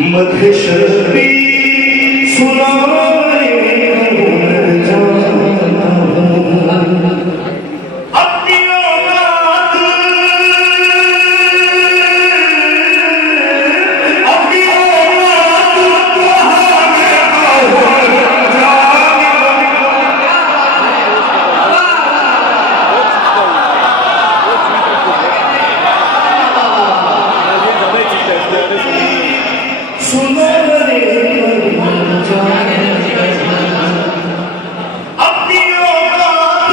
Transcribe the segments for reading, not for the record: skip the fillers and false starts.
मधुशरी सुनाए अपनी औलाद अपनी औलाद सुनो अपनी औलाद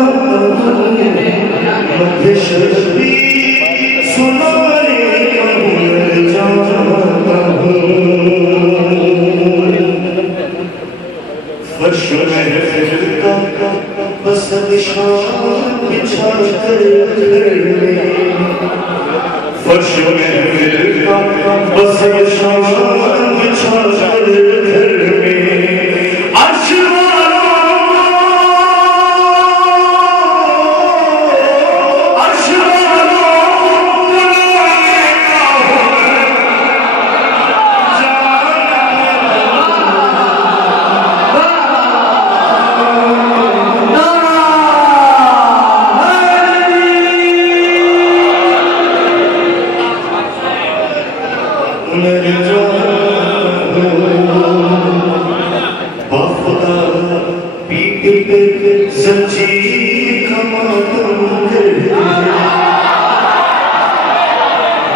बहाने मधुशरी सुनाए फर्श महफिल का बस निशान बिछा कर फर्श महफिल का बस निशान बिछा कर घर में पीठ पे जंजीर का मातम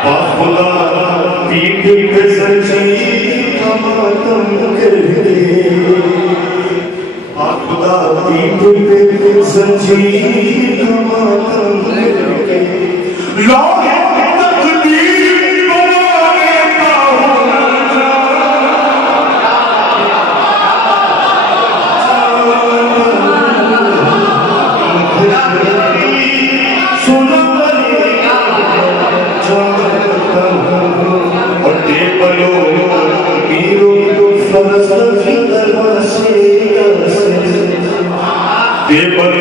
बाखुदा पीठ पे जंजीर का मातम बाखुदा पीठ पे जंजीर का मातम People